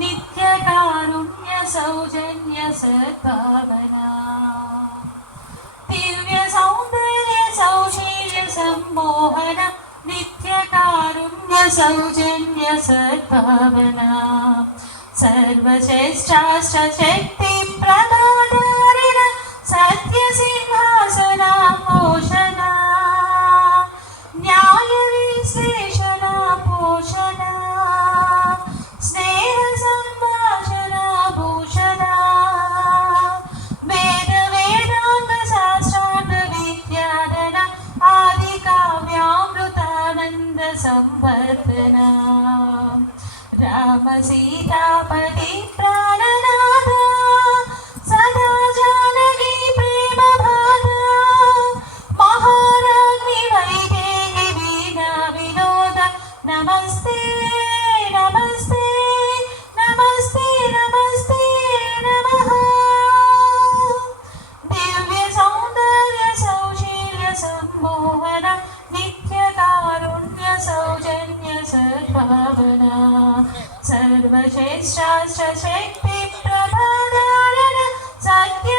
नित्यकारुण्य सौजन्य सद्भावना दिव्य सौन्दर्य सौशील्य सम्मोहन नित्यकारुण्य सौजन्य सद्भावना सर्वश्रेष्ठाश्च शक्ति प्रदाधारिण सत्य सिंहासना पोषणा न्याय विश्लेषणा पोषणा स्नेह संभाषणा भूषणा वेद वेदांत शास्त्रार्थ विद्याधन आदि काव्यामृतानंद संवर्धना राम सीतापति प्राणनाथ सदा जानकी प्रेम भादा महाराज्ञी वैदेही वीणा विनोद नमस्ते नमस्ते नमस्ते नमस्ते नमः दिव्य सौंदर्य सौशील्य सम्मोहन नित्य कारुण्य सौजन्य सद्भावना सर्वश्रेष्ठाश्च शक्ति प्रदाधारण सत्य